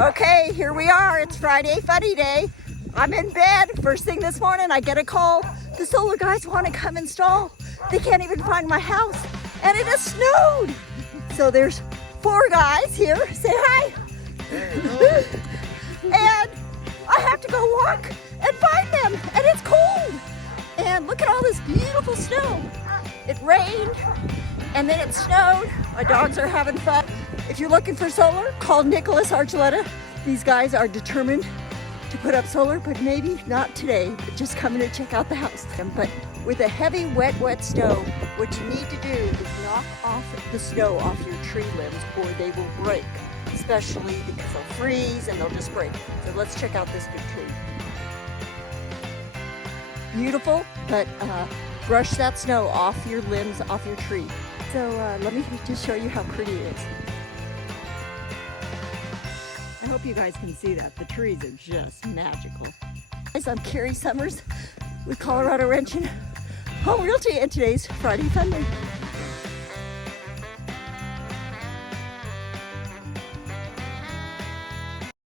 Okay, here we are. It's Friday, Funny Day. I'm in bed. First thing this morning, I get a call. The solar guys want to come install. They can't even find my house, and it has snowed. So there's 4 guys here. Say hi. And I have to go walk and find them, and it's cold. And look at all this beautiful snow. It rained, and then it snowed. My dogs are having fun. If you're looking for solar, call Nicholas Archuleta. These guys are determined to put up solar, but maybe not today, but just coming to check out the house. But with a heavy, wet snow, what you need to do is knock off the snow off your tree limbs or they will break, especially because they'll freeze and they'll just break. So let's check out this big tree. Beautiful, but brush that snow off your limbs, off your tree. So let me just show you how pretty it is. I hope you guys can see that. The trees are just magical. Guys, I'm Carrie Summers with Colorado Wrench and Home Realty, and today's Friday Fun Day.